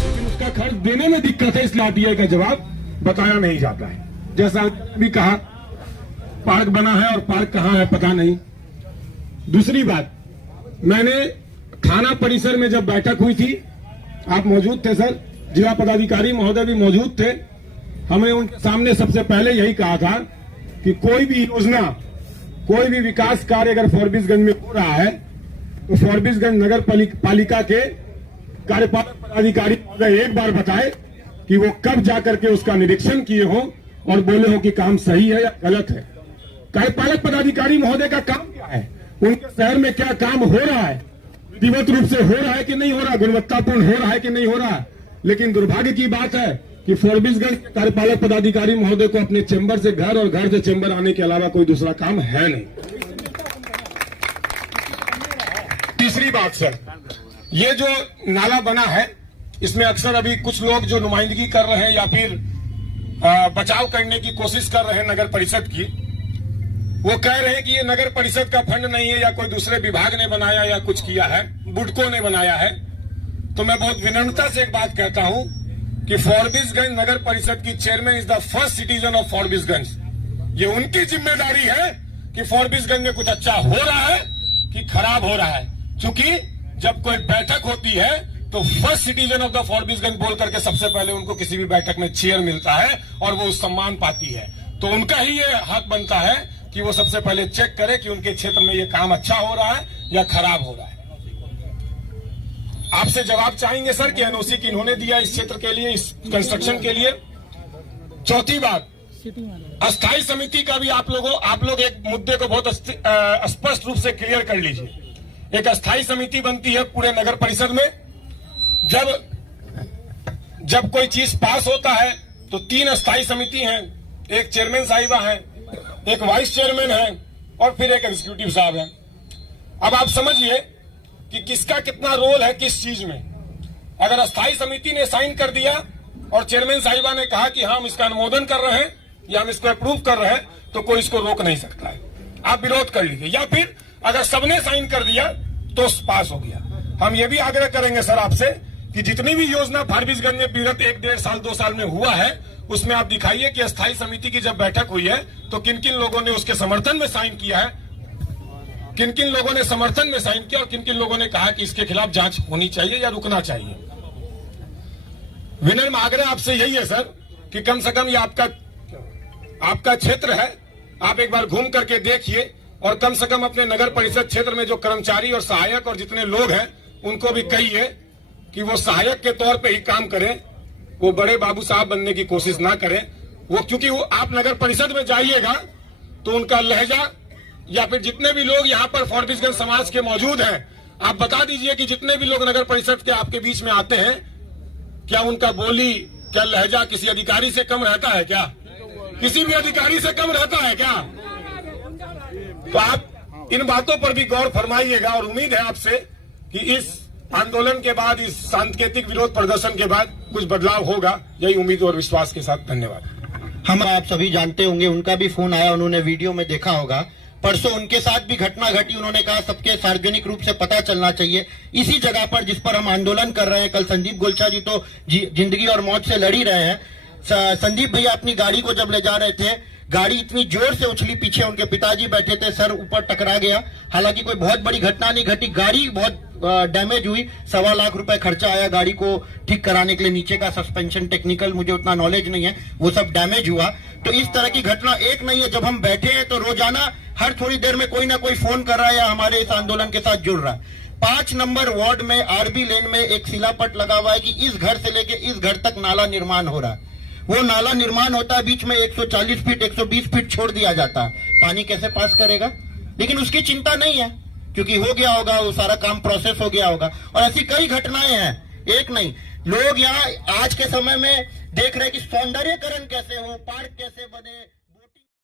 लेकिन उसका खर्च देने में दिक्कत है, इसलिए आरटीआई का जवाब बताया नहीं जाता है। जैसा भी कहा, पार्क बना है और पार्क कहां है पता नहीं। दूसरी बात, मैंने थाना परिसर में जब बैठक हुई थी, आप मौजूद थे सर, जिला पदाधिकारी महोदय भी मौजूद थे। हमने उनके सामने सबसे पहले यही कहा था कि कोई भी योजना, कोई भी विकास कार्य अगर फॉरबिसगंज में हो रहा है तो फॉरबिसगंज नगर पालिका के कार्यपालक पदाधिकारी महोदय एक बार बताए कि वो कब जाकर के उसका निरीक्षण किए हो और बोले हो कि काम सही है या गलत है। कार्यपालक पदाधिकारी महोदय का काम क्या है, उनके शहर में क्या काम हो रहा है, विधिवत रूप से हो रहा है कि नहीं हो रहा, गुणवत्तापूर्ण हो रहा है कि नहीं हो रहा। लेकिन दुर्भाग्य की बात है कि फॉरबिसगंज के कार्यपालक पदाधिकारी महोदय को अपने चेंबर से घर और घर से चेंबर आने के अलावा कोई दूसरा काम है नहीं। तीसरी बात सर, ये जो नाला बना है इसमें अक्सर अभी कुछ लोग जो नुमाइंदगी कर रहे हैं या फिर बचाव करने की कोशिश कर रहे हैं नगर परिषद की, वो कह रहे हैं कि ये नगर परिषद का फंड नहीं है या कोई दूसरे विभाग ने बनाया या कुछ किया है, बुडको ने बनाया है। तो मैं बहुत विनम्रता से एक बात कहता हूं कि फॉरबिसगंज नगर परिषद की chairman is the first citizen of Forbesganj. ये उनकी जिम्मेदारी है कि फॉरबिसगंज में कुछ अच्छा हो रहा है कि खराब हो रहा है, क्योंकि जब कोई बैठक होती है तो first citizen of the Forbesganj बोल करके सबसे पहले उनको किसी भी बैठक में चेयर मिलता है और वो सम्मान पाती है। तो उनका ही ये हक बनता है कि वो सबसे पहले चेक करे कि उनके क्षेत्र में ये काम अच्छा हो रहा है या खराब हो रहा है। आपसे जवाब चाहेंगे सर कि एनओसी की इन्होंने दिया इस क्षेत्र के लिए, इस कंस्ट्रक्शन के लिए। चौथी बात, अस्थायी समिति का भी आप लोग एक मुद्दे को बहुत स्पष्ट रूप से क्लियर कर लीजिए। एक अस्थायी समिति बनती है पूरे नगर परिषद में। जब कोई चीज पास होता है तो 3 अस्थायी समिति हैं, एक चेयरमैन साहिबा है, एक वाइस चेयरमैन है और फिर एक एग्जीक्यूटिव साहब है। अब आप समझिए कि किसका कितना रोल है किस चीज में। अगर अस्थायी समिति ने साइन कर दिया और चेयरमैन साहिबा ने कहा कि हम इसका अनुमोदन कर रहे हैं या हम इसको अप्रूव कर रहे हैं, तो कोई इसको रोक नहीं सकता है, आप विरोध कर लीजिए। या फिर अगर सबने साइन कर दिया तो पास हो गया। हम ये भी आग्रह करेंगे सर आपसे कि जितनी भी योजना फॉरबिसगंज में विगत 1-1.5 साल 2 साल में हुआ है, उसमें आप दिखाइए कि अस्थायी समिति की जब बैठक हुई है तो किन किन लोगों ने उसके समर्थन में साइन किया है, किन किन लोगों ने समर्थन में साइन किया और किन किन लोगों ने कहा कि इसके खिलाफ जांच होनी चाहिए या रुकना चाहिए। विनम्र आग्रह आपसे यही है सर कि कम से कम ये आपका क्षेत्र है, आप एक बार घूम करके देखिए और कम से कम अपने नगर परिषद क्षेत्र में जो कर्मचारी और सहायक और जितने लोग हैं उनको भी कहिए कि वो सहायक के तौर पे ही काम करें, वो बड़े बाबू साहब बनने की कोशिश ना करें। वो क्योंकि वो आप नगर परिषद में जाइएगा तो उनका लहजा या फिर जितने भी लोग यहाँ पर फॉरबिसगंज समाज के मौजूद हैं, आप बता दीजिए कि जितने भी लोग नगर परिषद के आपके बीच में आते हैं, क्या उनका बोली, क्या लहजा किसी अधिकारी से कम रहता है क्या? किसी भी अधिकारी से कम रहता है क्या? तो आप इन बातों पर भी गौर फरमाइएगा और उम्मीद है आपसे कि इस आंदोलन के बाद, इस सांकेतिक विरोध प्रदर्शन के बाद कुछ बदलाव होगा, यही उम्मीद और विश्वास के साथ धन्यवाद। हम आप सभी जानते होंगे, उनका भी फोन आया, उन्होंने वीडियो में देखा होगा। परसों उनके साथ भी घटना घटी, उन्होंने कहा सबके सार्वजनिक रूप से पता चलना चाहिए। इसी जगह पर जिस पर हम आंदोलन कर रहे हैं, कल संदीप गोलछा जी तो जिंदगी और मौत से लड़ ही रहे हैं। संदीप भैया अपनी गाड़ी को जब ले जा रहे थे, गाड़ी इतनी जोर से उछली, पीछे उनके पिताजी बैठे थे, सर ऊपर टकरा गया। हालांकि कोई बहुत बड़ी घटना नहीं घटी, गाड़ी बहुत डैमेज हुई। 1.25 लाख रुपए खर्चा आया गाड़ी को ठीक कराने के लिए। नीचे का सस्पेंशन टेक्निकल मुझे उतना नॉलेज नहीं है, वो सब डैमेज हुआ। तो इस तरह की घटना एक नहीं है। जब हम बैठे हैं तो रोजाना हर थोड़ी देर में कोई ना कोई फोन कर रहा है या हमारे इस आंदोलन के साथ जुड़ रहा है। 5 नंबर वार्ड में आरबी लेन में एक शिलापट लगा हुआ है कि इस घर से लेके इस घर तक नाला निर्माण हो रहा है। वो नाला निर्माण होता है, बीच में 140 फीट 120 फीट छोड़ दिया जाता है, पानी कैसे पास करेगा? लेकिन उसकी चिंता नहीं है, क्योंकि हो गया होगा, वो सारा काम प्रोसेस हो गया होगा। और ऐसी कई घटनाएं हैं, एक नहीं। लोग यहाँ आज के समय में देख रहे हैं कि सौंदर्यकरण कैसे हो, पार्क कैसे बने।